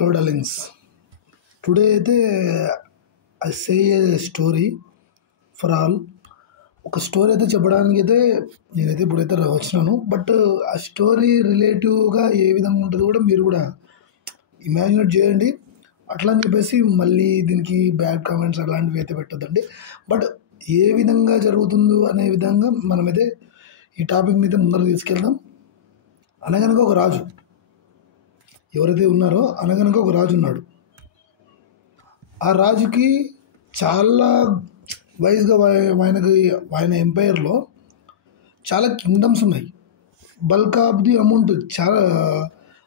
Hello darlings, today అయితే I say A story for all. ఒక story అయితే చెప్పడానికి అయితే నేనైతే ఇప్పుడైతే వచ్చినాను. బట్ ఆ స్టోరీ రిలేటివ్గా ఏ విధంగా ఉంటుందో కూడా మీరు కూడా ఇమాజినేట్ చేయండి. అట్లా అని చెప్పేసి మళ్ళీ దీనికి బ్యాడ్ కామెంట్స్ అలాంటివి అయితే పెట్టొద్దండి. బట్ ఏ విధంగా జరుగుతుందో అనే విధంగా మనమైతే ఈ టాపిక్ని అయితే ముందర తీసుకెళ్దాం. అనగనగా ఒక రాజు, ఎవరైతే ఉన్నారో అనగనగా ఒక రాజు ఉన్నాడు. ఆ రాజుకి చాలా వైజ్గా ఆయన ఎంపైర్లో చాలా కింగ్డమ్స్ ఉన్నాయి. బల్క్ ఆఫ్ ది అమౌంట్ చాలా,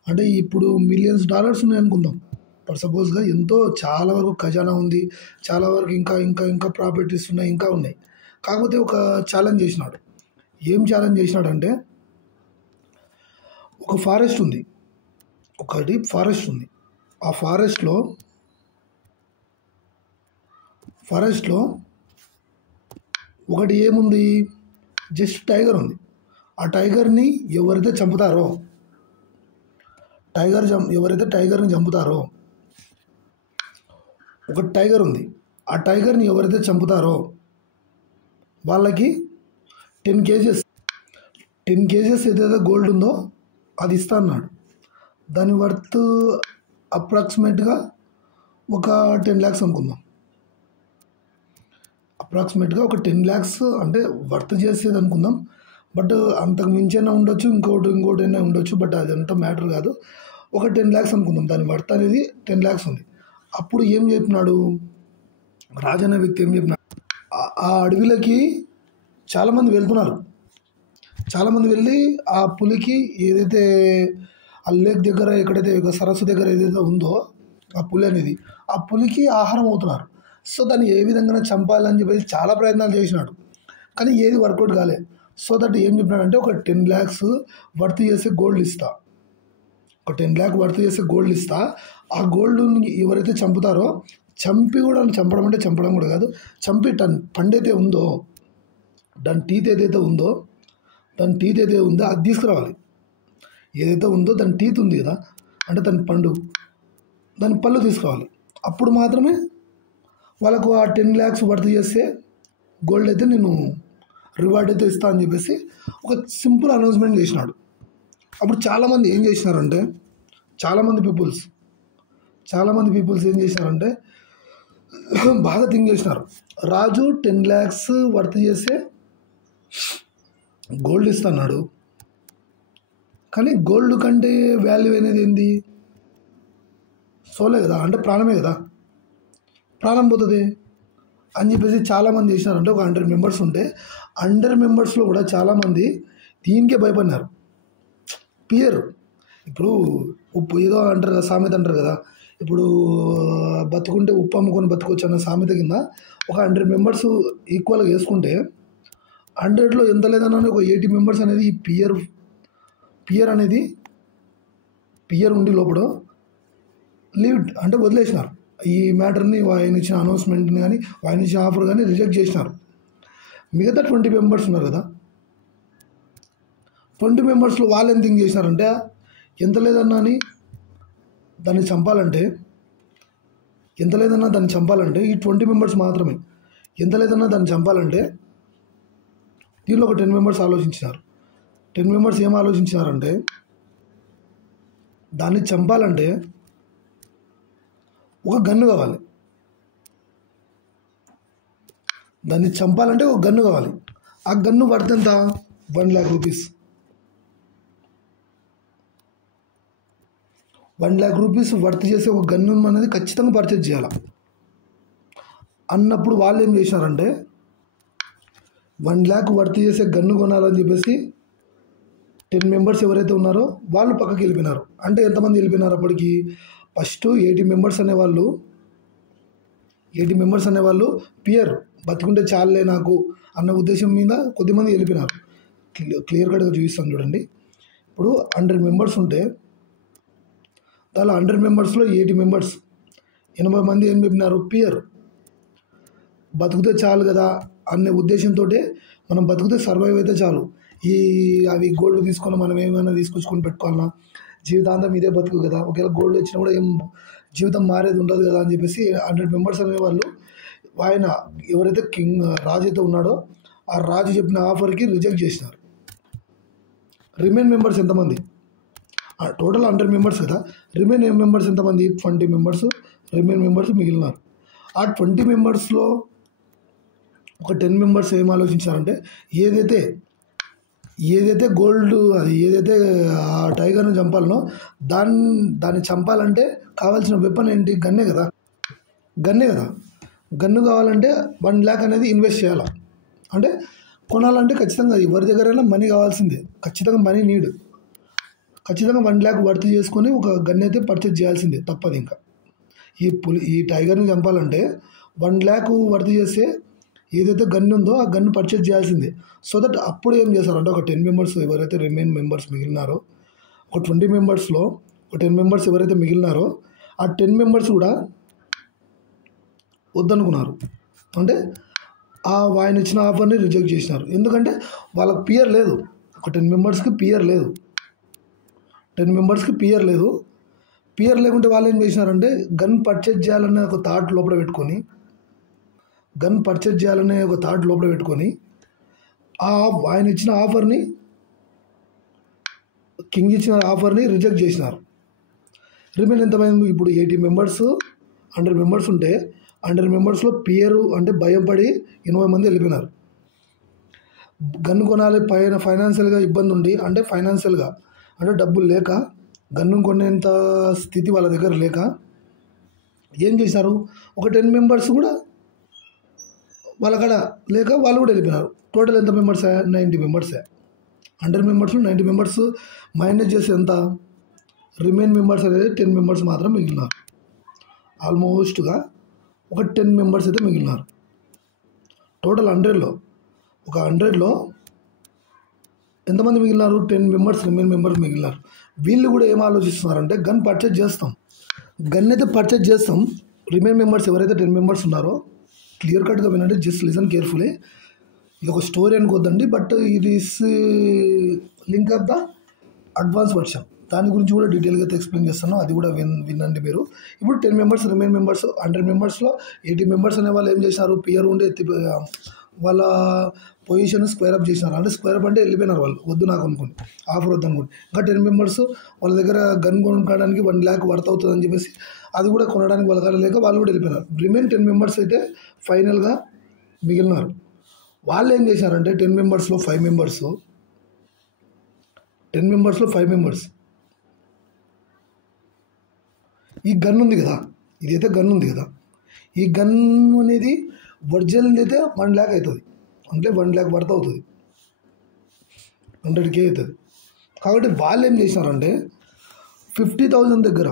అంటే ఇప్పుడు $మిలియన్స్ ఉన్నాయి అనుకుందాం. ఫర్ సపోజ్గా ఎంతో చాలా వరకు ఖజానా ఉంది, చాలా వరకు ఇంకా ఇంకా ఇంకా ప్రాపర్టీస్ ఉన్నాయి, ఇంకా ఉన్నాయి. కాకపోతే ఒక ఛాలెంజ్ చేసినాడు. ఏం ఛాలెంజ్ చేసినాడంటే, ఒక ఫారెస్ట్ ఉంది, ఒకటి ఫారెస్ట్ ఉంది. ఆ ఫారెస్ట్లో ఒకటి ఏముంది, జస్ట్ టైగర్ ఉంది. ఆ టైగర్ని ఎవరైతే చంపుతారో, ఎవరైతే టైగర్ని చంపుతారో, ఒక టైగర్ ఉంది. ఆ టైగర్ని ఎవరైతే చంపుతారో వాళ్ళకి 10 కేజెస్ ఏదైతే గోల్డ్ ఉందో అది ఇస్తా అన్నాడు. దాని వర్త్ అప్రాక్సిమేట్గా ఒక 10 lakhs అనుకుందాం. అప్రాక్సిమేట్గా ఒక 10 lakhs అంటే వర్త్ చేసేది అనుకుందాం. బట్ అంతకు మించైనా ఉండొచ్చు, ఇంకోటైనా ఉండొచ్చు. బట్ అదంతా మ్యాటర్ కాదు. ఒక 10 lakhs అనుకుందాం. దాని వర్త్ అనేది 10 lakhs ఉంది. అప్పుడు ఏం చెప్పినాడు రాజు అనే వ్యక్తి, ఏం చెప్పినాడు, ఆ అడవిలోకి చాలామంది వెళ్తున్నారు. చాలామంది వెళ్ళి ఆ పులికి ఏదైతే ఆ లేక్ దగ్గర, ఎక్కడైతే సరస్సు దగ్గర ఏదైతే ఉందో ఆ పులి అనేది, ఆ పులికి ఆహారం అవుతున్నారు. సో దాన్ని ఏ విధంగా చంపాలని చెప్పేసి చాలా ప్రయత్నాలు చేసినాడు, కానీ ఏది వర్కౌట్ కాలే. సో దట్ ఏం చెప్పినాడంటే, ఒక 10 lakhs వర్త్ చేసే గోల్డ్ ఇస్తా, ఒక 10 lakh వర్త్ చేసే గోల్డ్ ఇస్తా. ఆ గోల్డ్ని ఎవరైతే చంపుతారో, చంపడం అంటే చంపడం కూడా కాదు, చంపి పండైతే ఉందో, దాని టీత్ ఏదైతే ఉందో అది తీసుకురావాలి. ఏదైతే ఉందో దాని టీత్ ఉంది కదా, అంటే దాని పళ్ళు తీసుకురావాలి. అప్పుడు మాత్రమే వాళ్ళకు ఆ 10 lakhs వర్త్ చేస్తే గోల్డ్ అయితే నేను రివార్డ్ అయితే ఇస్తా అని చెప్పేసి ఒక సింపుల్ అనౌన్స్మెంట్ చేసినాడు. అప్పుడు చాలామంది ఏం చేసినారంటే, చాలామంది పీపుల్స్ ఏం చేసినారంటే బాగా థింక్ చేసినారు. రాజు 10 lakhs వర్త్ చేసే గోల్డ్ ఇస్తున్నాడు, కానీ గోల్డ్ కంటే వాల్యూ అనేది ఏంది, సోలే కదా, అంటే ప్రాణమే కదా, ప్రాణం పోతుంది అని చెప్పేసి చాలామంది చేసినారంటే. ఒక 100 members ఉంటే 100 membersలో కూడా చాలామంది దీనికే భయపడినారు. పియర్, ఇప్పుడు ఉప్పు ఏదో అంటారు కదా, సామెత అంటారు కదా, ఇప్పుడు బతుకుంటే ఉప్పు అమ్ముకొని బతుకోవచ్చు అన్న సామెత కింద ఒక 100 members ఈక్వల్గా వేసుకుంటే 100లో ఎంత లేదన్నా ఒక 80 members అనేది ఈ పియర్ ఉండి లోపల లీవ్ అంటే వదిలేసినారు. ఈ మ్యాటర్ని ఆయన ఇచ్చిన అనౌన్స్మెంట్ని కానీ ఆయన ఇచ్చిన ఆఫర్ కానీ రిజెక్ట్ చేసినారు. మిగతా 20 members ఉన్నారు కదా, 20 membersలో వాళ్ళు ఏం థింక్ చేసినారంటే, ఎంత లేదన్నా దాన్ని చంపాలంటే ఈ 20 members మాత్రమే, ఎంత లేదన్నా దాన్ని చంపాలంటే దీనిలో ఒక 10 members ఆలోచించినారు. 10 members ఏం ఆలోచించినారంటే, దాన్ని చంపాలంటే ఒక గన్ను కావాలి. ఆ గన్ను వర్త్ ఎంత, 1 lakh rupees. 1 lakh rupees worth చేసే ఒక గన్ను అనేది ఖచ్చితంగా పర్చేజ్ చేయాలి అన్నప్పుడు వాళ్ళు ఏం చేసినారంటే, 1 lakh వర్త్ చేసే గన్ను కొనాలని చెప్పేసి 10 members ఎవరైతే ఉన్నారో వాళ్ళు పక్కకి వెళ్ళిపోయినారు. అంటే ఎంతమంది వెళ్ళిపోయినారు అప్పటికి, ఫస్ట్ 80 members అనేవాళ్ళు పియర్ బతుకుంటే చాలే నాకు అన్న ఉద్దేశం మీద కొద్దిమంది వెళ్ళిపోయినారు. క్లియర్ కట్గా చూపిస్తాను చూడండి. ఇప్పుడు 100 members ఉంటే దానిలో 100 membersలో 80 members, 80 మంది ఏం చెప్పినారు, పియర్ బతుకుతే చాలు కదా అనే ఉద్దేశంతో, మనం బతుకుతే సర్వైవ్ అయితే చాలు, అవి గోల్డ్ తీసుకొని మనం ఏమైనా తీసుకొచ్చుకొని పెట్టుకోవాలన్నా, జీవితాంతం ఇదే బతుకు కదా, ఒకవేళ గోల్డ్ వచ్చినా కూడా ఏం జీవితం మారేది ఉండదు కదా అని చెప్పేసి 100 మెంబర్స్ అనేవాళ్ళు ఆయన ఎవరైతే రాజు అయితే ఉన్నాడో ఆ రాజు చెప్పిన ఆఫర్కి రిజెక్ట్ చేసినారు. రిమైన్ మెంబర్స్ ఎంతమంది? టోటల్ 100 మెంబర్స్ కదా, రిమైన్ మెంబర్స్ ఎంతమంది? 20 మెంబర్స్ రిమైన్ మెంబర్స్ మిగిలినారు. ఆ 20 మెంబర్స్లో ఒక 10 మెంబర్స్ ఏం ఆలోచించారంటే ఏదైతే గోల్డ్ అది ఏదైతే ఆ టైగర్ను చంపాలనో దాన్ని చంపాలంటే కావాల్సిన వెపన్ ఏంటి? గన్నే కదా. గన్ను కావాలంటే 1 lakh అనేది ఇన్వెస్ట్ చేయాలి. అంటే కొనాలంటే ఖచ్చితంగా ఎవరి దగ్గరైనా మనీ కావాల్సిందే, ఖచ్చితంగా మనీ నీడ్. ఖచ్చితంగా 1 lakh వర్త్ చేసుకొని ఒక గన్ అయితే పర్చేజ్ చేయాల్సిందే, తప్పదు. ఇంకా ఈ టైగర్ని చంపాలంటే 1 lakh వర్త్ చేస్తే ఏదైతే గన్ ఉందో ఆ గన్ను పర్చేజ్ చేయాల్సిందే. సో దట్ అప్పుడు ఏం చేస్తారంటే ఒక 10 మెంబర్స్ ఎవరైతే రిమైన్ మెంబర్స్ మిగిలినారో, ఒక 20 మెంబర్స్లో ఒక 10 మెంబర్స్ ఎవరైతే మిగిలినారో ఆ 10 మెంబర్స్ కూడా వద్దనుకున్నారు. అంటే ఆయన ఇచ్చిన ఆఫర్ని రిజెక్ట్ చేసినారు. ఎందుకంటే వాళ్ళకి పియర్ లేదు. ఒక 10 మెంబర్స్కి పియర్ లేదు. 10 మెంబర్స్కి పియర్ లేదు. పియర్ లేకుంటే వాళ్ళు ఏం చేసినారంటే గన్ పర్చేజ్ చేయాలనే ఒక థాట్ లోపల పెట్టుకొని ఆయన ఇచ్చిన ఆఫర్ని, కింగ్ ఇచ్చిన ఆఫర్ని రిజెక్ట్ చేసినారు. రిమైన్ ఎంతమంది? ఇప్పుడు 80 మెంబర్స్ 100 మెంబర్స్ ఉంటే 100 మెంబర్స్లో పియరు అంటే భయం పడి 80 మంది వెళ్ళిపోయినారు. గన్ను కొనాలి, ఫైనాన్షియల్గా ఇబ్బంది ఉండి, అంటే ఫైనాన్షియల్గా అంటే డబ్బులు లేక, గన్ను కొనేంత స్థితి వాళ్ళ దగ్గర లేక ఏం చేశారు, ఒక 10 మెంబర్స్ కూడా వాళ్ళక్కడ లేక వాళ్ళు కూడా వెళ్ళిపోయినారు. టోటల్ ఎంత మెంబర్సే? 90 మెంబర్సే. 100 మెంబర్స్ 90 మెంబర్స్ మైనస్ చేసి ఎంత? రిమైన్ మెంబర్స్ అనేది 10 మెంబర్స్ మాత్రం మిగిలినారు. ఆల్మోస్ట్గా ఒక 10 మెంబర్స్ అయితే మిగిలినారు. టోటల్ 100లో ఎంతమంది మిగిలినారు? 10 మెంబర్స్ రిమైన్ మెంబర్స్ మిగిలినారు. వీళ్ళు కూడా ఏం ఆలోచిస్తున్నారంటే గన్ పర్చేజ్ చేస్తాం, రిమైన్ మెంబర్స్ ఎవరైతే 10 మెంబర్స్ ఉన్నారో క్లియర్ కట్గా వినండి, జస్ట్ లిసన్ కేర్ఫుల్లీ. ఇది ఒక స్టోరీ అనుకోద్దండి, బట్ ఇది link of the advance version. దాని గురించి కూడా డీటెయిల్గా ఎక్స్ప్లెయిన్ చేస్తాను, అది కూడా వినండి మీరు. ఇప్పుడు 10 మెంబర్స్ రిమైన్ మెంబర్స్ 100 మెంబర్స్లో 80 మెంబర్స్ అనే వాళ్ళు ఏం చేశారు? పియర్ ఉండి వాళ్ళ పొజిషన్ స్క్వేర్ అప్ చేసినారు. అంటే స్క్వేర్ అప్ అంటే వెళ్ళిపోయినారు వాళ్ళు, వద్దు నాకు అనుకోండి, ఆఫర్ వద్దు అనుకోండి. ఇంకా 10 మెంబర్స్ వాళ్ళ దగ్గర గన్ కొనుక్కోవడానికి 1 lakh వర్త్ అవుతుంది అని చెప్పేసి అది కూడా కొనడానికి వాళ్ళ కాలం లేక వాళ్ళు కూడా వెళ్ళిపోయినారు. రిమైన్ 10 మెంబర్స్ అయితే ఫైనల్గా మిగిలినారు. వాళ్ళు ఏం చేశారంటే 10 మెంబర్స్లో 5 మెంబర్స్ ఈ గన్ ఉంది కదా, ఇదైతే గన్ ఉంది కదా, ఈ గన్ అనేది ఒరిజినల్ అయితే 1 lakh అవుతుంది. అంటే 1 lakh వర్త్ అవుతుంది, 100K అవుతుంది. కాబట్టి వాళ్ళు ఏం చేసినారంటే 50,000 దగ్గర,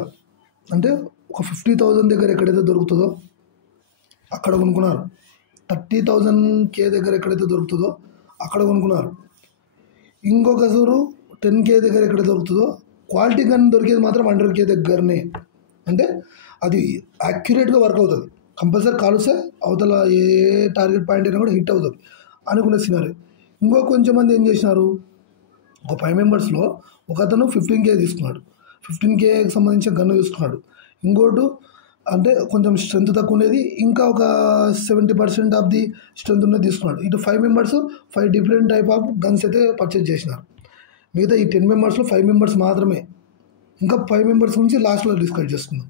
అంటే ఒక 50,000 దగ్గర ఎక్కడైతే దొరుకుతుందో అక్కడ కొనుక్కున్నారు. 30,000K దగ్గర ఎక్కడైతే దొరుకుతుందో అక్కడ కొనుక్కున్నారు. ఇంకొక సూరు 10K దగ్గర ఎక్కడ దొరుకుతుందో, క్వాలిటీ గన్ దొరికేది మాత్రం 100K దగ్గరనే. అంటే అది యాక్యురేట్గా వర్క్ అవుతుంది, కంపల్సరీ కాలుస్తే అవతల ఏ టార్గెట్ పాయింట్ అయినా కూడా హిట్ అవుతుంది అనుకునే సినారీ. ఇంకో కొంచెం మంది ఏం చేసినారు, ఒక 5 మెంబర్స్లో ఒక అతను 15K తీసుకున్నాడు, 15Kకి సంబంధించిన గన్ను తీసుకున్నాడు. ఇంకోటి అంటే కొంచెం స్ట్రెంత్ తక్కువ ఉండేది, ఇంకా ఒక 70% ఆఫ్ ది స్ట్రెంత్ ఉన్నది తీసుకున్నాడు. ఇటు 5 members 5 different type of guns అయితే పర్చేజ్ చేసినారు. మిగతా ఈ 10 మెంబర్స్లో 5 మెంబర్స్ మాత్రమే. ఇంకా 5 మెంబర్స్ గురించి లాస్ట్లో డిస్కస్ చేసుకుందాం.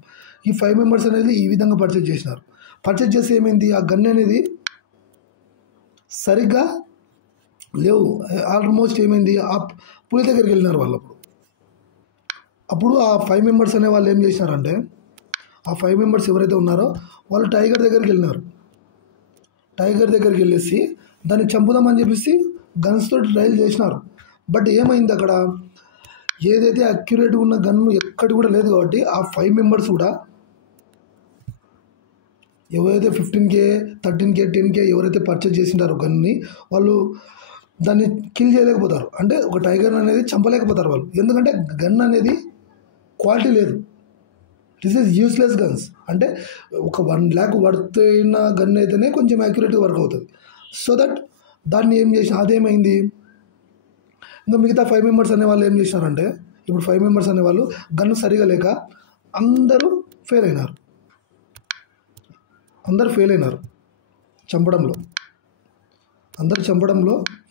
ఈ 5 మెంబర్స్ అనేది ఈ విధంగా పర్చేజ్ చేసినారు. పర్చేజ్ చేసి ఏమైంది, ఆ గన్ అనేది సరిగ్గా లేవు. ఆల్మోస్ట్ ఏమైంది, ఆ పులి దగ్గరికి వెళ్ళినారు వాళ్ళు. అప్పుడు ఆ 5 మెంబర్స్ అనే వాళ్ళు ఏం చేసినారంటే, ఆ 5 మెంబర్స్ ఎవరైతే ఉన్నారో వాళ్ళు టైగర్ దగ్గరికి వెళ్ళినారు. టైగర్ దగ్గరికి వెళ్ళేసి దాన్ని చంపుదామని చెప్పేసి గన్స్ తోటి ట్రయల్ చేసినారు. బట్ ఏమైంది, అక్కడ ఏదైతే అక్యురేట్గా ఉన్న గన్ను ఎక్కడి కూడా లేదు. కాబట్టి ఆ 5 మెంబర్స్ కూడా ఎవరైతే 15K 13K 10K ఎవరైతే పర్చేజ్ చేసింటారో గన్ని, వాళ్ళు దాన్ని కిల్ చేయలేకపోతారు. అంటే ఒక టైగర్ అనేది చంపలేకపోతారు వాళ్ళు, ఎందుకంటే గన్ అనేది క్వాలిటీ లేదు. This is useless guns. అంటే ఒక 1 lakh వర్త్ అయిన గన్ అయితేనే కొంచెం యాక్యురేట్గా వర్క్ అవుతుంది. సో దట్ దాన్ని ఏం చేసిన, అదేమైంది, ఇంకా మిగతా 5 మెంబర్స్ అనే వాళ్ళు ఏం చేసినారంటే ఇప్పుడు 5 మెంబర్స్ అనేవాళ్ళు గన్ను సరిగా లేక అందరూ ఫెయిల్ అయినారు. చంపడంలో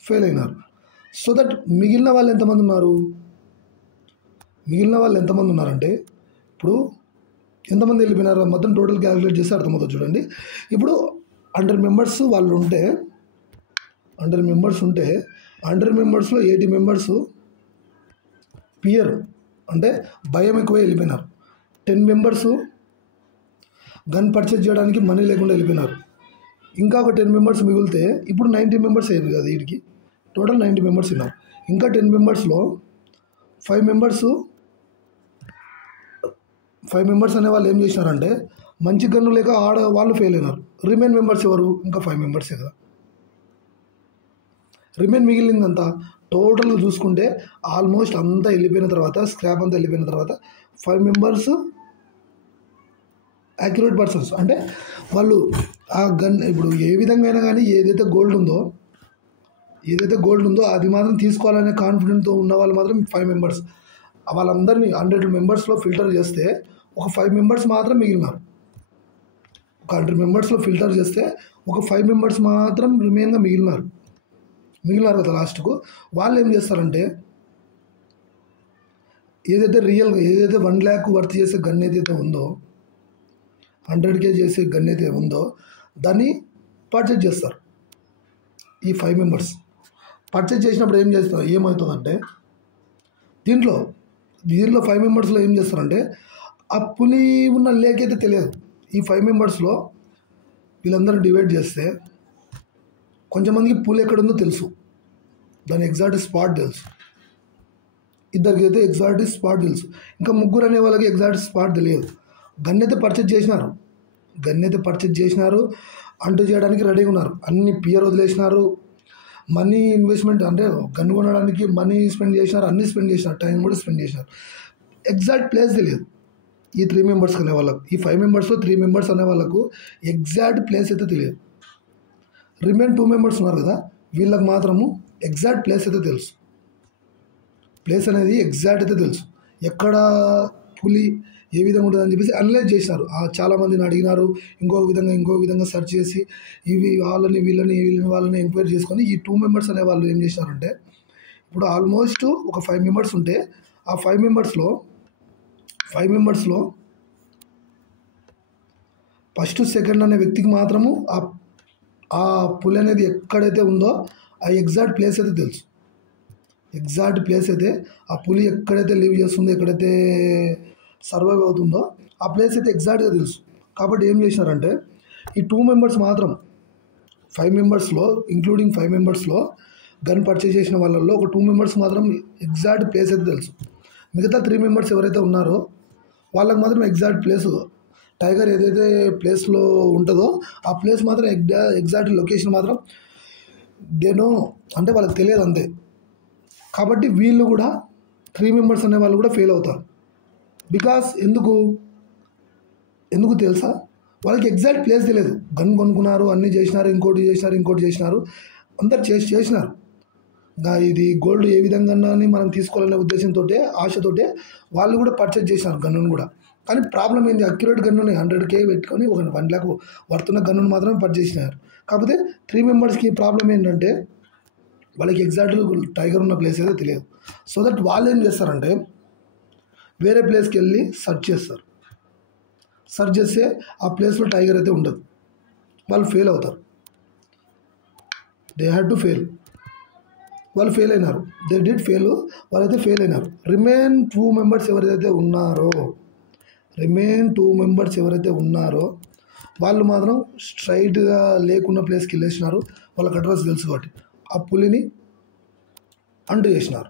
ఫెయిల్ అయినారు. సో దట్ మిగిలిన వాళ్ళు ఎంతమంది ఉన్నారంటే ఇప్పుడు ఎంతమంది వెళ్ళిపోయినారు మొత్తం టోటల్ క్యాలిక్యులేట్ చేస్తే అర్థమవుతుంది చూడండి. ఇప్పుడు 100 మెంబర్స్ వాళ్ళు ఉంటే 100 మెంబర్స్లో 80 మెంబర్స్ ఫియర్ అంటే భయం ఎక్కువ వెళ్ళిపోయినారు. 10 మెంబర్స్ గన్ పర్చేజ్ చేయడానికి మనీ లేకుండా వెళ్ళిపోయినారు. ఇంకా ఒక 10 మెంబర్స్ మిగిలితే ఇప్పుడు 90 మెంబర్స్ అయ్యారు కదా. వీడికి టోటల్ 90 మెంబర్స్ ఉన్నారు. ఇంకా 10 మెంబర్స్లో 5 మెంబర్స్ అనే వాళ్ళు ఏం చేసినారంటే మంచి గన్ను లేక వాళ్ళు ఫెయిల్ అయినారు. రిమైన్ మెంబర్స్ ఎవరు? ఇంకా 5 మెంబర్సే కదా. రిమైన్ మిగిలిందంతా టోటల్గా చూసుకుంటే ఆల్మోస్ట్ అంతా వెళ్ళిపోయిన తర్వాత స్క్రాప్ అంతా వెళ్ళిపోయిన తర్వాత 5 మెంబర్స్ యాక్యురేట్ పర్సన్స్ అంటే వాళ్ళు ఆ గన్ ఇప్పుడు ఏ విధంగా అయినా కానీ ఏదైతే గోల్డ్ ఉందో అది మాత్రం తీసుకోవాలనే కాన్ఫిడెంట్తో ఉన్న వాళ్ళు మాత్రం 5 మెంబర్స్. వాళ్ళందరినీ 100 మెంబర్స్లో ఫిల్టర్ చేస్తే ఒక 5 మెంబర్స్ మాత్రం మిగిలినారు. ఒక 100 మెంబర్స్లో ఫిల్టర్ చేస్తే ఒక 5 మెంబర్స్ మాత్రం రిమైన్గా మిగిలినారు కదా. లాస్ట్కు వాళ్ళు ఏం చేస్తారంటే ఏదైతే 1 lakh వర్త్ చేసే గన్ ఏదైతే ఉందో 100K చేసే గన్ అయితే ఉందో దాన్ని పర్చేజ్ చేస్తారు. ఈ 5 మెంబర్స్ పర్చేజ్ చేసినప్పుడు ఏమవుతుందంటే దీంట్లో 5 మెంబర్స్లో ఏం చేస్తారంటే ఆ పులి ఉన్న లేక్ అయితే తెలియదు. ఈ 5 మెంబర్స్లో వీళ్ళందరూ డివైడ్ చేస్తే కొంచెంమందికి పులి ఎక్కడుందో తెలుసు, దాని ఎగ్జాక్ట్ స్పాట్ తెలుసు. ఇద్దరికి అయితే ఎగ్జాక్ట్ స్పాట్ తెలుసు. ఇంకా ముగ్గురు అనే వాళ్ళకి ఎగ్జాక్ట్ స్పాట్ తెలియదు. గన్ అయితే పర్చేజ్ చేసినారు అంటూ చేయడానికి రెడీగా ఉన్నారు. అన్ని పియర్ వదిలేసినారు. మనీ ఇన్వెస్ట్మెంట్ అంటే గన్ కొనడానికి మనీ స్పెండ్ చేసినారు, అన్నీ స్పెండ్ చేసినారు, టైం కూడా స్పెండ్ చేసినారు. ఎగ్జాక్ట్ ప్లేస్ తెలియదు ఈ 3 మెంబర్స్ అనే వాళ్ళకు. ఈ 5 మెంబర్స్లో 3 మెంబర్స్ అనే వాళ్ళకు ఎగ్జాక్ట్ ప్లేస్ అయితే తెలియదు. రిమైన్ 2 మెంబర్స్ ఉన్నారు కదా, వీళ్ళకి మాత్రము ఎగ్జాక్ట్ ప్లేస్ అయితే తెలుసు. ప్లేస్ అనేది ఎగ్జాక్ట్ అయితే తెలుసు. ఎక్కడ పులి ఏ విధంగా ఉంటుందని చెప్పేసి అనలైజ్ చేసినారు. చాలామందిని అడిగినారు, ఇంకో విధంగా సెర్చ్ చేసి వాళ్ళని ఎంక్వైరీ చేసుకొని ఈ 2 మెంబర్స్ అనే వాళ్ళు ఏం చేసినారంటే ఇప్పుడు ఆల్మోస్ట్ ఒక 5 మెంబర్స్ ఉంటే ఆ 5 మెంబర్స్లో ఫస్ట్ సెకండ్ అనే వ్యక్తికి మాత్రము ఆ పులి అనేది ఎక్కడైతే ఉందో ఆ ఎగ్జాక్ట్ ప్లేస్ అయితే తెలుసు. ఆ పులి ఎక్కడైతే లీవ్ చేస్తుందో, ఎక్కడైతే సర్వైవ్ అవుతుందో ఆ ప్లేస్ అయితే ఎగ్జాక్ట్గా తెలుసు. కాబట్టి ఏం చేసినారంటే ఈ 2 మెంబర్స్ మాత్రం 5 మెంబర్స్లో ఇంక్లూడింగ్ 5 మెంబర్స్లో గన్ పర్చేజ్ చేసిన వాళ్ళల్లో ఒక 2 మెంబర్స్ మాత్రం ఎగ్జాక్ట్ ప్లేస్ అయితే తెలుసు. మిగతా 3 మెంబర్స్ ఎవరైతే ఉన్నారో వాళ్ళకి మాత్రం ఎగ్జాక్ట్ ప్లేస్ టైగర్ ఏదైతే ప్లేస్లో ఉంటుందో ఆ ప్లేస్ మాత్రం ఎగ్జాక్ట్ లొకేషన్ మాత్రం అంటే వాళ్ళకి తెలియదు అంతే. కాబట్టి వీళ్ళు కూడా 3 మెంబర్స్ అనే వాళ్ళు కూడా ఫెయిల్ అవుతారు. బికాస్ ఎందుకు తెలుసా, వాళ్ళకి ఎగ్జాక్ట్ ప్లేస్ తెలియదు. గన్ కొనుక్కున్నారు, అన్నీ చేసినారు, ఇంకోటి చేసినారు, అందరు చేసినారు. ఇది గోల్డ్ ఏ విధంగా అని మనం తీసుకోవాలనే ఉద్దేశంతో ఆశతోటే వాళ్ళు కూడా పర్చేజ్ చేసినారు గన్నును కూడా. కానీ ప్రాబ్లం ఏంది, అక్యురేట్ గన్నుని 100K పెట్టుకొని ఒక 1 lakh వర్తున్న గన్నును మాత్రమే పర్చేజ్ చేసినారు. కాకపోతే 3 మెంబర్స్కి ప్రాబ్లం ఏంటంటే వాళ్ళకి ఎగ్జాక్ట్ టైగర్ ఉన్న ప్లేస్ అయితే తెలియదు. సో దట్ వాళ్ళు ఏం చేస్తారంటే వేరే ప్లేస్కి వెళ్ళి సెర్చ్ చేస్తే ఆ ప్లేస్లో టైగర్ అయితే ఉండదు. వాళ్ళు ఫెయిల్ అవుతారు. They had to fail. వాళ్ళు ఫెయిల్ అయినారు. వాళ్ళైతే ఫెయిల్ అయినారు. రిమైన్ 2 మెంబర్స్ ఎవరైతే ఉన్నారో వాళ్ళు మాత్రం స్ట్రైట్గా లేకున్న ప్లేస్కి వెళ్ళేసినారు. వాళ్ళకి అడ్రస్ తెలుసు కాబట్టి ఆ పులిని అంటు చేసినారు.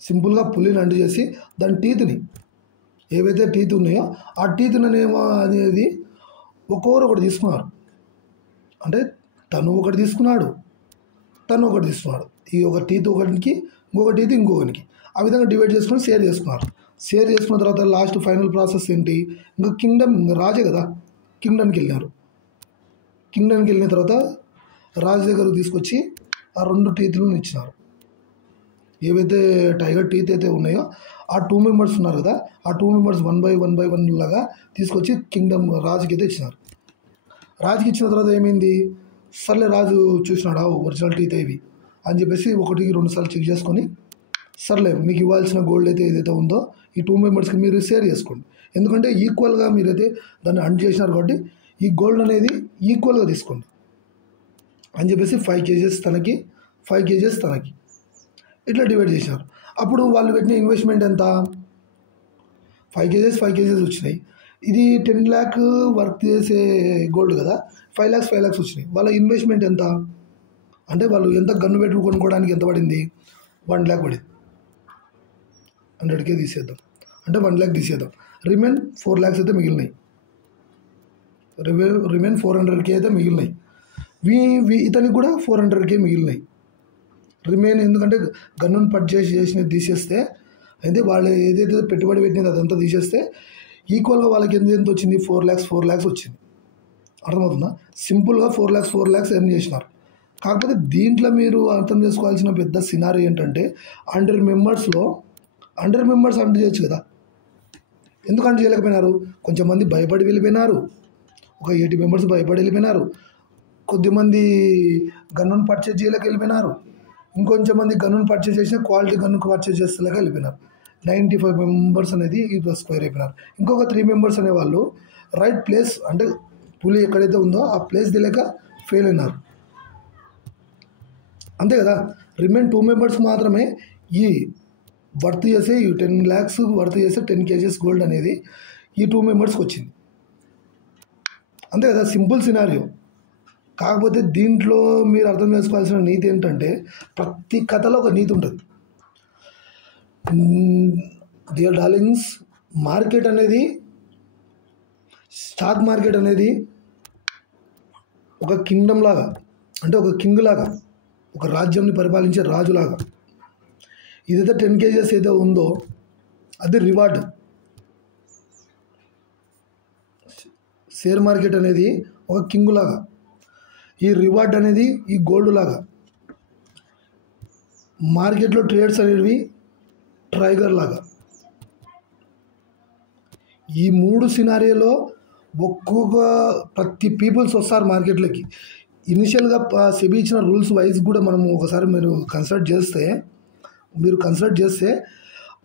సింపుల్గా పులిని అంటు చేసి దాని టీత్ని ఏవైతే టీత్ ఉన్నాయో ఆ టీత్ని అనేది ఒకటి తీసుకున్నారు. అంటే తను ఒకటి తీసుకున్నాడు. ఈ ఒక టీత్ ఒకటికి, ఇంకొక టీత్ ఇంకొకరికి, ఆ విధంగా డివైడ్ చేసుకుని షేర్ చేసుకున్న తర్వాత లాస్ట్ ఫైనల్ ప్రాసెస్ ఏంటి, ఇంకా కింగ్డమ్ రాజే కదా, కింగ్డమ్కి వెళ్ళిన తర్వాత రాజు దగ్గరకు తీసుకొచ్చి ఆ 2 టీత్లను ఇచ్చినారు. ఏవైతే టైగర్ టీత్ అయితే ఉన్నాయో ఆ 2 మెంబర్స్ ఉన్నారు కదా, ఆ 2 మెంబర్స్ 1 by 1 లాగా తీసుకొచ్చి కింగ్డమ్ రాజుకి అయితే ఇచ్చినారు. రాజుకి ఇచ్చిన తర్వాత ఏమైంది, సర్లే రాజు చూసినాడు ఒరిజినల్ టీత్ ఇవి అని చెప్పేసి 1-2 సార్లు చెక్ చేసుకొని, సర్లే మీకు ఇవ్వాల్సిన గోల్డ్ అయితే ఏదైతే ఉందో ఈ 2 మెంబర్స్కి మీరు షేర్ చేసుకోండి, ఎందుకంటే ఈక్వల్గా మీరైతే దాన్ని అండ్ చేసినారు కాబట్టి ఈ గోల్డ్ అనేది ఈక్వల్గా తీసుకోండి అని చెప్పేసి 5 kgs తనకి, 5 kgs తనకి, ఇట్లా డివైడ్ చేశారు. అప్పుడు వాళ్ళు పెట్టిన ఇన్వెస్ట్మెంట్ ఎంత, 5 kgs వచ్చినాయి. ఇది 10 lakh వర్క్ చేసే గోల్డ్ కదా, 5 lakhs వచ్చినాయి. వాళ్ళ ఇన్వెస్ట్మెంట్ ఎంత అంటే వాళ్ళు ఎంత గన్ను పెట్టుకు కొనుక్కోవడానికి ఎంత పడింది, 1 lakh పడింది. 100K తీసేద్దాం అంటే 1 lakh తీసేద్దాం, రిమైన్ 4 lakhs అయితే మిగిలినాయి, రిమైన్ 400K అయితే మిగిలినాయి. ఇతనికి కూడా 400K మిగిలినాయి రిమైన్, ఎందుకంటే గన్నును పర్చేస్ చేసినది తీసేస్తే అయితే వాళ్ళు ఏదైతే పెట్టుబడి పెట్టినది అదంతా తీసేస్తే ఈక్వల్గా వాళ్ళకి ఎంత వచ్చింది, 4 lakhs వచ్చింది. అర్థమవుతుందా, సింపుల్గా 4 lakhs ఎర్న్ చేసినారు. కాకపోతే దీంట్లో మీరు అర్థం చేసుకోవాల్సిన పెద్ద సినారీ ఏంటంటే 100 మెంబర్స్ అంటు చేయొచ్చు కదా, ఎందుకు అంటు చేయలేకపోయినారు, కొంచెంమంది భయపడి వెళ్ళిపోయినారు, ఒక 80 మెంబర్స్ భయపడి వెళ్ళిపోయినారు, కొద్దిమంది గన్నును పర్చేజ్ చేయలేక వెళ్ళిపోయినారు, ఇంకొంచెం మంది గన్నును పర్చేజ్ చేసిన క్వాలిటీ గన్ను పర్చేజ్ చేస్తలేక వెళ్ళిపోయినారు. 95 మెంబర్స్ అనేది ఇది స్క్వేర్ అయిపోయినారు. ఇంకొక 3 మెంబర్స్ అనేవాళ్ళు రైట్ ప్లేస్ అంటే పులి ఎక్కడైతే ఉందో ఆ ప్లేస్ తెలియక ఫెయిల్ అయినారు, అంతే కదా. రిమైన్ 2 మెంబర్స్ మాత్రమే ఈ వర్త్ చేసే ఈ 10 lakhs వర్త్ చేసే 10 kgs గోల్డ్ అనేది ఈ 2 మెంబర్స్కి వచ్చింది, అంతే కదా, సింపుల్ సినారియో. కాకపోతే దీంట్లో మీరు అర్థం చేసుకోవాల్సిన నీతి ఏంటంటే ప్రతి కథలో ఒక నీతి ఉంటుంది. డియర్ డార్లింగ్స్, మార్కెట్ అనేది, స్టాక్ మార్కెట్ అనేది ఒక కింగ్డమ్ లాగా, అంటే ఒక కింగ్ లాగా, ఒక రాజ్యంని పరిపాలించే రాజులాగా. ఇదైతే 10 kgs ఏదో ఉందో అది రివార్డ్. షేర్ మార్కెట్ అనేది ఒక కింగ్ లాగా, ఈ రివార్డ్ అనేది ఈ గోల్డ్ లాగా. మార్కెట్లో ట్రేడ్స్ అనేవి ట్రైగర్ లాగా. ఈ 3 సినారియోలో ఒక్కొక్క ప్రతి పీపుల్స్ వస్తారు మార్కెట్లోకి. ఇనిషియల్గా సెబీ ఇచ్చిన రూల్స్ వైజ్ కూడా మనము ఒకసారి మీరు కన్సల్ట్ చేస్తే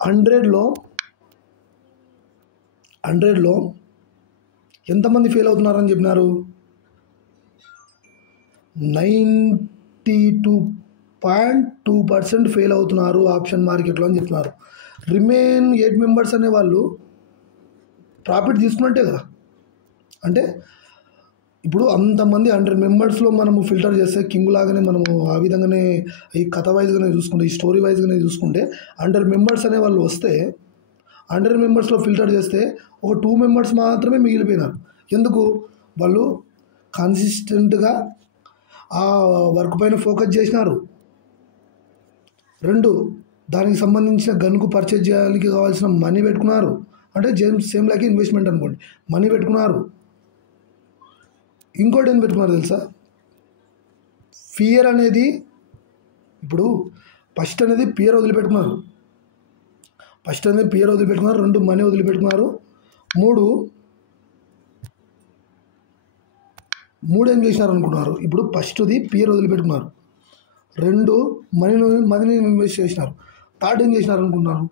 100లో ఎంతమంది ఫెయిల్ అవుతున్నారని చెప్పినారు, 92.2% ఫెయిల్ అవుతున్నారు ఆప్షన్ మార్కెట్లో అని చెప్తున్నారు. రిమైన్ 8 మెంబర్స్ అనే వాళ్ళు ప్రాఫిట్ తీసుకున్నట్టే కదా. అంటే ఇప్పుడు అంతమంది 100 మెంబర్స్లో మనము ఫిల్టర్ చేస్తే కింగ్ లాగానే మనము ఆ విధంగానే ఈ కథ వైజ్గానే చూసుకుంటే, ఈ స్టోరీ వైజ్గానే చూసుకుంటే 100 మెంబర్స్ అనే వాళ్ళు వస్తే 100 మెంబర్స్లో ఫిల్టర్ చేస్తే ఒక 2 మెంబర్స్ మాత్రమే మిగిలిపోయినారు. ఎందుకు, వాళ్ళు కన్సిస్టెంట్గా ఆ వర్క్ పైన ఫోకస్ చేసినారు. 2, దానికి సంబంధించిన గన్కు పర్చేజ్ చేయడానికి కావాల్సిన మనీ పెట్టుకున్నారు. అంటే సేమ్ లైక్ ఇన్వెస్ట్మెంట్ అనుకోండి, మనీ పెట్టుకున్నారు. ఇంకోటి ఏం పెట్టుకున్నారు తెలుసా, ఫియర్ అనేది. ఇప్పుడు ఫస్ట్ అనేది ఫియర్ వదిలిపెట్టుకున్నారు, 2 మనీ వదిలిపెట్టుకున్నారు, 3 ఏం చేసినారు అనుకున్నారు. ఇప్పుడు ఫస్ట్ది ఫియర్ వదిలిపెట్టుకున్నారు, 2 మనీని ఇన్వెస్ట్ చేసినారు, 3 ఏం చేసినారు అనుకుంటున్నారు,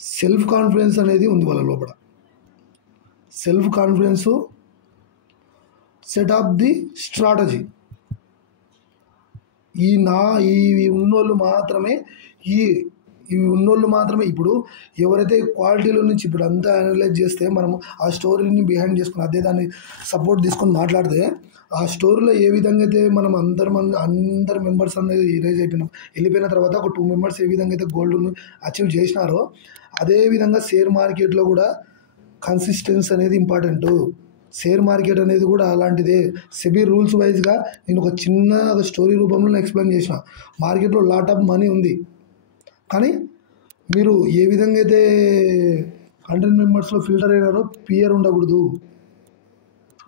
సెల్ఫ్ కాన్ఫిడెన్స్ అనేది ఉంది వాళ్ళ లోపల. Self confidence set of the strategy. ఇవి ఉన్నోళ్ళు మాత్రమే ఇప్పుడు ఎవరైతే క్వాలిటీలో నుంచి ఇప్పుడు అంతా అనలైజ్ చేస్తే మనం ఆ స్టోరీని బిహైండ్ చేసుకుని అదే దాన్ని సపోర్ట్ తీసుకొని మాట్లాడితే ఆ స్టోరీలో ఏ విధంగా అయితే మనం అందరు మెంబర్స్ అనేది ఇరేజ్ వెళ్ళిపోయిన తర్వాత ఒక 2 మెంబర్స్ ఏ విధంగా అయితే గోల్డ్ను అచీవ్ చేసినారో అదే విధంగా షేర్ మార్కెట్లో కూడా కన్సిస్టెన్సీ అనేది ఇంపార్టెంట్. షేర్ మార్కెట్ అనేది కూడా అలాంటిదే. సెబీ రూల్స్ వైజ్గా నేను ఒక చిన్న స్టోరీ రూపంలో ఎక్స్ప్లెయిన్ చేసిన. మార్కెట్లో లాట్ ఆఫ్ మనీ ఉంది, కానీ మీరు ఏ విధంగా అయితే 100 మెంబర్స్లో ఫిల్టర్ అయినారో పియర్ ఉండకూడదు.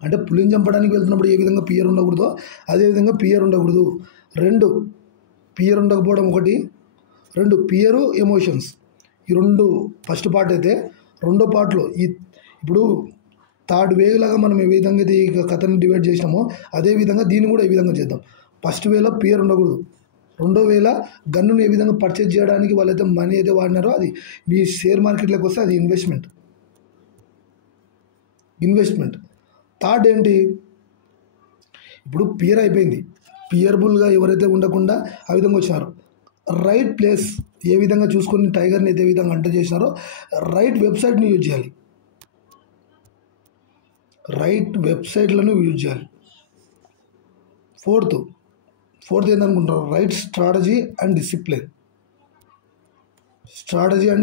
అంటే పులిని చంపడానికి వెళ్తున్నప్పుడు ఏ విధంగా పియర్ ఉండకూడదో అదేవిధంగా పియర్ ఉండకూడదు. 2 పియర్ ఉండకపోవడం ఒకటి, రెండు పియరు ఎమోషన్స్. ఈ రెండు ఫస్ట్ పార్ట్ అయితే రెండో పార్ట్లో ఇప్పుడు థర్డ్ వే లాగా మనం ఏ విధంగా ఇది కథని డివైడ్ చేసినామో అదే విధంగా దీన్ని కూడా ఏ విధంగా చేద్దాం. ఫస్ట్ వేలో పియర్ ఉండకూడదు. రెండో వేల గన్నును ఏ విధంగా పర్చేజ్ చేయడానికి వాళ్ళైతే మనీ అయితే వాడినారో అది మీ షేర్ మార్కెట్లోకి వస్తే అది ఇన్వెస్ట్మెంట్. థర్డ్ ఏంటి, ఇప్పుడు పియర్ అయిపోయింది, పియర్బుల్గా ఎవరైతే ఉండకుండా ఆ విధంగా వచ్చినారో రైట్ ప్లేస్ ఏ విధంగా చూసుకొని టైగర్ని అయితే విధంగా అంట చేసినారో రైట్ వెబ్సైట్ని యూజ్ చేయాలి. రైట్ వెబ్సైట్లను యూజ్ చేయాలి. ఫోర్త్ ఏంటనుకుంటారు, రైట్ స్ట్రాటజీ అండ్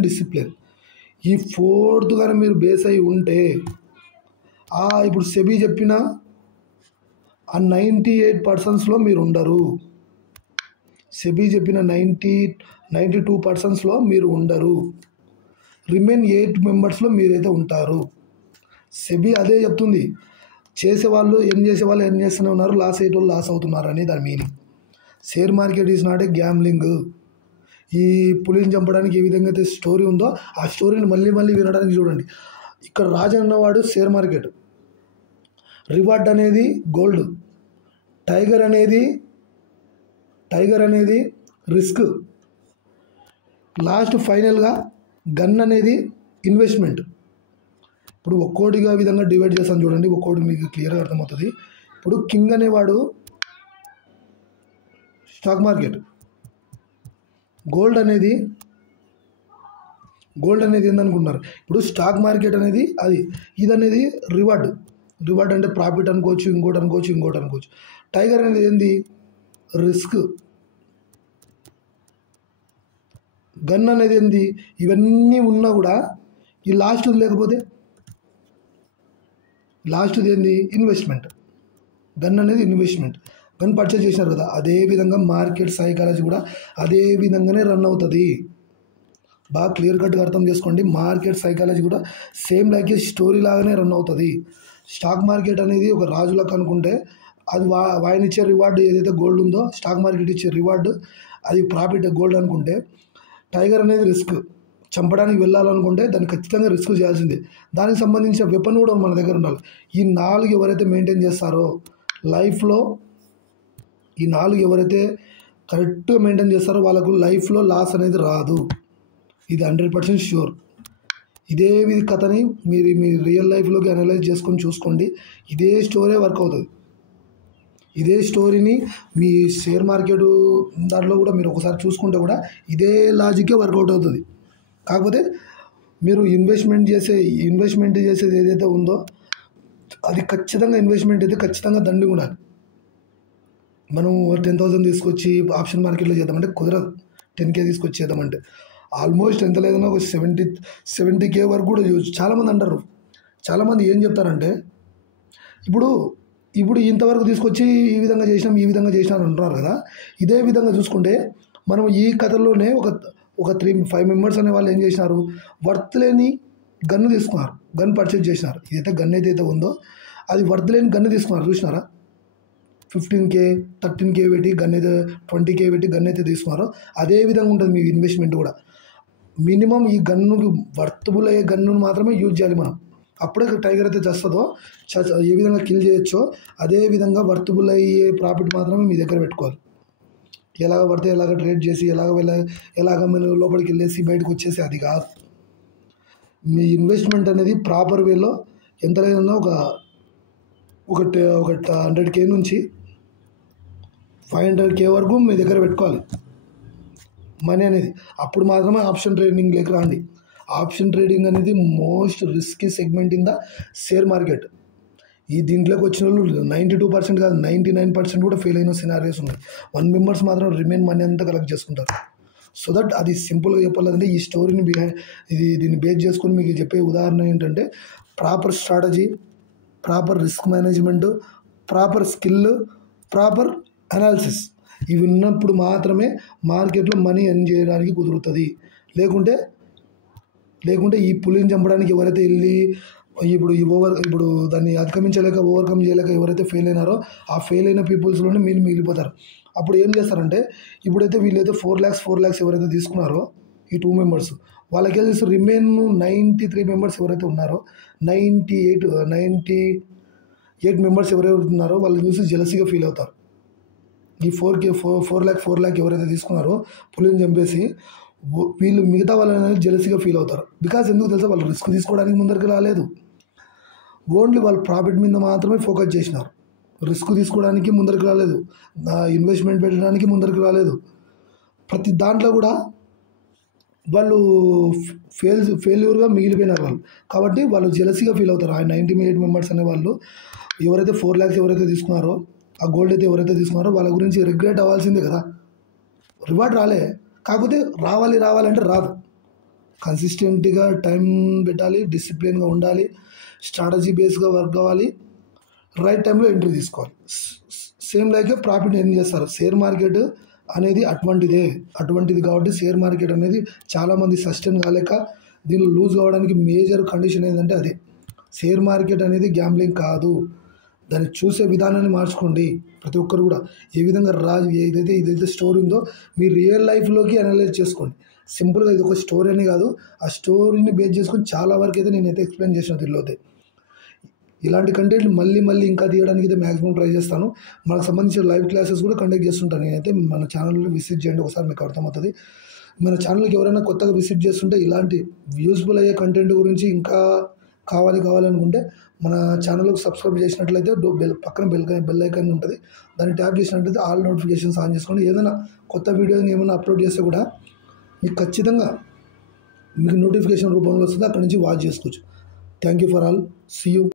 డిసిప్లిన్. ఈ ఫోర్త్ కానీ మీరు బేస్ అయి ఉంటే ఇప్పుడు సెబీ చెప్పిన ఆ 98%లో మీరు ఉండరు. సెబీ చెప్పిన 92%లో మీరు ఉండరు. రిమైన్ 8 మెంబర్స్లో మీరైతే ఉంటారు. సెబీ అదే చెప్తుంది. చేసేవాళ్ళు ఏం చేస్తూనే ఉన్నారు, లాస్ అయ్యేటోళ్ళు లాస్ అవుతున్నారు అని దాని meaning. Share market is not a gambling. ఈ పులిని చంపడానికి ఏ విధంగా అయితే స్టోరీ ఉందో ఆ స్టోరీని మళ్ళీ వినడానికి చూడండి. ఇక్కడ రాజు అన్నవాడు షేర్ మార్కెట్, రివార్డ్ అనేది గోల్డ్, టైగర్ అనేది రిస్క్, లాస్ట్ ఫైనల్గా గన్ అనేది ఇన్వెస్ట్మెంట్. ఇప్పుడు ఒక్కోటిగా విధంగా డివైడ్ చేస్తాను చూడండి, ఒక్కోటి మీకు క్లియర్గా అర్థమవుతుంది. ఇప్పుడు కింగ్ అనేవాడు స్టాక్ మార్కెట్, గోల్డ్ అనేది ఏందనుకుంటున్నారు. ఇప్పుడు స్టాక్ మార్కెట్ అనేది ఇది అనేది రివార్డ్ అంటే ప్రాఫిట్ అనుకోవచ్చు, ఇంకోటి అనుకోవచ్చు. టైగర్ అనేది ఏంది, రిస్క్. గన్ అనేది ఏంది, ఇవన్నీ ఉన్నా కూడా ఈ లాస్ట్ లేకపోతే లాస్ట్ది ఏంది, ఇన్వెస్ట్మెంట్. గన్ అనేది ఇన్వెస్ట్మెంట్. గన్ పర్చేజ్ చేసినారు కదా, అదే విధంగా మార్కెట్ సైకాలజీ కూడా అదే విధంగానే రన్ అవుతుంది. బాగా క్లియర్ కట్గా అర్థం చేసుకోండి. మార్కెట్ సైకాలజీ కూడా సేమ్ లైక్ స్టోరీ లాగానే రన్ అవుతుంది. స్టాక్ మార్కెట్ అనేది ఒక రాజులకు అనుకుంటే అది ఆయన ఇచ్చే రివార్డు ఏదైతే గోల్డ్ ఉందో, స్టాక్ మార్కెట్ ఇచ్చే రివార్డు అది ప్రాఫిట్ గోల్డ్ అనుకుంటే, టైగర్ అనేది రిస్క్. చంపడానికి వెళ్ళాలనుకుంటే దాన్ని ఖచ్చితంగా రిస్క్ చేయాల్సిందే. దానికి సంబంధించిన వెపన్ కూడా మన దగ్గర ఉండాలి. ఈ 4 ఎవరైతే మెయింటైన్ చేస్తారో లైఫ్లో, ఈ 4 ఎవరైతే కరెక్ట్గా మెయింటైన్ చేస్తారో వాళ్ళకు లైఫ్లో లాస్ అనేది రాదు. ఇది 100% ష్యూర్. ఇదే కథని మీరు మీ రియల్ లైఫ్లోకి అనలైజ్ చేసుకొని చూసుకోండి. ఇదే స్టోరీ వర్క్ అవుతుంది. ఇదే స్టోరీని మీ షేర్ మార్కెట్ దాంట్లో కూడా మీరు ఒకసారి చూసుకుంటే కూడా ఇదే లాజిక్కే వర్కౌట్ అవుతుంది. కాకపోతే మీరు ఇన్వెస్ట్మెంట్ చేసేది ఏదైతే ఉందో అది ఖచ్చితంగా ఇన్వెస్ట్మెంట్ అయితే ఖచ్చితంగా దండిగా ఉండాలి. మనం 10,000 తీసుకొచ్చి ఆప్షన్ మార్కెట్లో చేద్దామంటే కుదరదు. 10K తీసుకొచ్చి చేద్దామంటే ఆల్మోస్ట్ ఎంత లేదన్నా ఒక 70K వరకు కూడా చేయొచ్చు. చాలామంది అంటారు, చాలామంది ఏం చెప్తారంటే ఇప్పుడు ఇంతవరకు తీసుకొచ్చి ఈ విధంగా చేసినారు అంటున్నారు కదా. ఇదే విధంగా చూసుకుంటే మనం ఈ కథలోనే ఒక 3-5 మెంబర్స్ అనే వాళ్ళు ఏం చేసినారు, వర్త్ లేని గన్ను తీసుకున్నారు, గన్ పర్చేజ్ చేసినారు. ఇదైతే గన్ ఏదైతే ఉందో అది వర్త్ లేని గన్ను తీసుకున్నారు. చూసినారా, 15K 13K పెట్టి గన్ అయితే 20K పెట్టి గన్ అయితే తీసుకున్నారో అదే విధంగా ఉంటుంది మీ ఇన్వెస్ట్మెంట్ కూడా. మినిమం ఈ గన్నుకి వర్తబుల్ అయ్యే గన్నును మాత్రమే యూజ్ చేయాలి మనం. అప్పుడే టైగర్ అయితే చస్తుందో ఏ విధంగా కిల్ చేయొచ్చో అదే విధంగా వర్తబుల్ అయ్యే ప్రాఫిట్ మాత్రమే మీ దగ్గర పెట్టుకోవాలి. ఎలాగ పడితే ఎలాగ ట్రేడ్ చేసి ఎలాగ మీరు లోపలికి వెళ్ళేసి బయటకు వచ్చేసి అది కాదు. మీ ఇన్వెస్ట్మెంట్ అనేది ప్రాపర్ వేలో ఎంత లేదన్నా ఒక 100K నుంచి 500K వరకు మీ దగ్గర పెట్టుకోవాలి మనీ అనేది. అప్పుడు మాత్రమే ఆప్షన్ ట్రేడింగ్లోకి రండి. ఆప్షన్ ట్రేడింగ్ అనేది most risky segment in the share market. దీంట్లోకి వచ్చిన వాళ్ళు 92% కాదు 99% కూడా ఫెయిల్ అయిన సినారియోస్ ఉన్నాయి. 1 మెంబర్స్ మాత్రం రిమైన్ మనీ అంతా కలెక్ట్ చేసుకుంటారు. సో దట్ అది సింపుల్గా చెప్పాలంటే ఈ స్టోరీని దీన్ని బేస్ చేసుకొని మీకు చెప్పే ఉదాహరణ ఏంటంటే proper strategy, proper risk management, proper skill, proper analysis ఇవి ఉన్నప్పుడు మాత్రమే మార్కెట్లో మనీ ఎర్న్ చేయడానికి కుదురుతుంది. లేకుంటే ఈ పులిని చంపడానికి ఎవరైతే వెళ్ళి ఇప్పుడు దాన్ని అధిగమించలేక ఓవర్కమ్ చేయలేక ఎవరైతే ఫెయిల్ అయినారో ఆ ఫెయిల్ అయిన పీపుల్స్లోనే మీరు మిగిలిపోతారు. అప్పుడు ఏం చేస్తారంటే ఇప్పుడైతే వీళ్ళైతే 4 lakhs ఎవరైతే తీసుకున్నారో ఈ 2 మెంబర్స్ వాళ్ళకి తెలిసి రిమైన్ 93 మెంబర్స్ ఎవరైతే ఉన్నారో 98 మెంబర్స్ ఎవరైతే ఉన్నారో వాళ్ళని చూసి జెలసీగా ఫీల్ అవుతారు. ఈ 4 lakh ఎవరైతే తీసుకున్నారో పులిని చంపేసి వీళ్ళు మిగతా వాళ్ళని జెలసీగా ఫీల్ అవుతారు. బికాజ్ ఎందుకు తెలుసా, వాళ్ళు రిస్క్ తీసుకోవడానికి ముందరికి రాలేదు, ఓన్లీ వాళ్ళ ప్రాఫిట్ మీద మాత్రమే ఫోకస్ చేసినారు. రిస్క్ తీసుకోవడానికి ముందరికి రాలేదు, ఇన్వెస్ట్మెంట్ పెట్టడానికి ముందరికి రాలేదు. ప్రతి దాంట్లో కూడా వాళ్ళు ఫెయిల్యూర్గా మిగిలిపోయినారు వాళ్ళు. కాబట్టి వాళ్ళు జెలసీగా ఫీల్ అవుతారు. ఆ 98 మెంబర్స్ అనే వాళ్ళు ఎవరైతే 4 lakhs ఎవరైతే తీసుకున్నారో ఆ గోల్డ్ అయితే ఎవరైతే తీసుకున్నారో వాళ్ళ గురించి రిగ్రెట్ అవ్వాల్సిందే కదా. రివార్డ్ రాలే, కాకపోతే రావాలంటే రాదు. కన్సిస్టెంట్గా టైం పెట్టాలి, డిసిప్లిన్గా ఉండాలి, స్ట్రాటజీ బేస్గా వర్క్ అవ్వాలి, రైట్ టైంలో ఎంట్రీ తీసుకోవాలి. సేమ్ లైక్ ప్రాఫిట్ ఏం చేస్తారు. షేర్ మార్కెట్ అనేది అటువంటిది కాబట్టి షేర్ మార్కెట్ అనేది చాలామంది సస్టైన్ కాలేక దీనిలో లూజ్ కావడానికి మేజర్ కండిషన్ ఏంటంటే అదే. షేర్ మార్కెట్ అనేది గ్యాంబ్లింగ్ కాదు. దాన్ని చూసే విధానాన్ని మార్చుకోండి. ప్రతి ఒక్కరు కూడా ఏ విధంగా ఇదైతే స్టోరీ ఉందో మీ రియల్ లైఫ్లోకి అనలైజ్ చేసుకోండి. సింపుల్గా ఇది ఒక స్టోరీ అని కాదు, ఆ స్టోరీని బేస్ చేసుకొని చాలా వరకు అయితే నేనైతే ఎక్స్ప్లెయిన్ చేసిన దీనిలో అయితే. ఇలాంటి కంటెంట్ మళ్ళీ ఇంకా తీయడానికి అయితే మ్యాక్సిమం ట్రై చేస్తాను. మనకు సంబంధించిన లైవ్ క్లాసెస్ కూడా కండక్ట్ చేస్తుంటాను నేనైతే. మన ఛానల్లో విజిట్ చేయండి, ఒకసారి మీకు అర్థమవుతుంది. మన ఛానల్కి ఎవరైనా కొత్తగా విజిట్ చేస్తుంటే ఇలాంటి యూస్ఫుల్ అయ్యే కంటెంట్ గురించి ఇంకా కావాలనుకుంటే మన ఛానల్కి సబ్స్క్రైబ్ చేసినట్లయితే పక్కన బెల్ ఐకాన్ ఉంటుంది, దాన్ని ట్యాప్ చేసినట్లయితే ఆల్ నోటిఫికేషన్స్ ఆన్ చేసుకోండి. ఏదైనా కొత్త వీడియోని ఏమైనా అప్లోడ్ చేస్తే కూడా మీకు ఖచ్చితంగా మీకు నోటిఫికేషన్ రూపంలో వస్తుంది, అక్కడి నుంచి వాచ్ చేసుకోవచ్చు. Thank you for all. See you.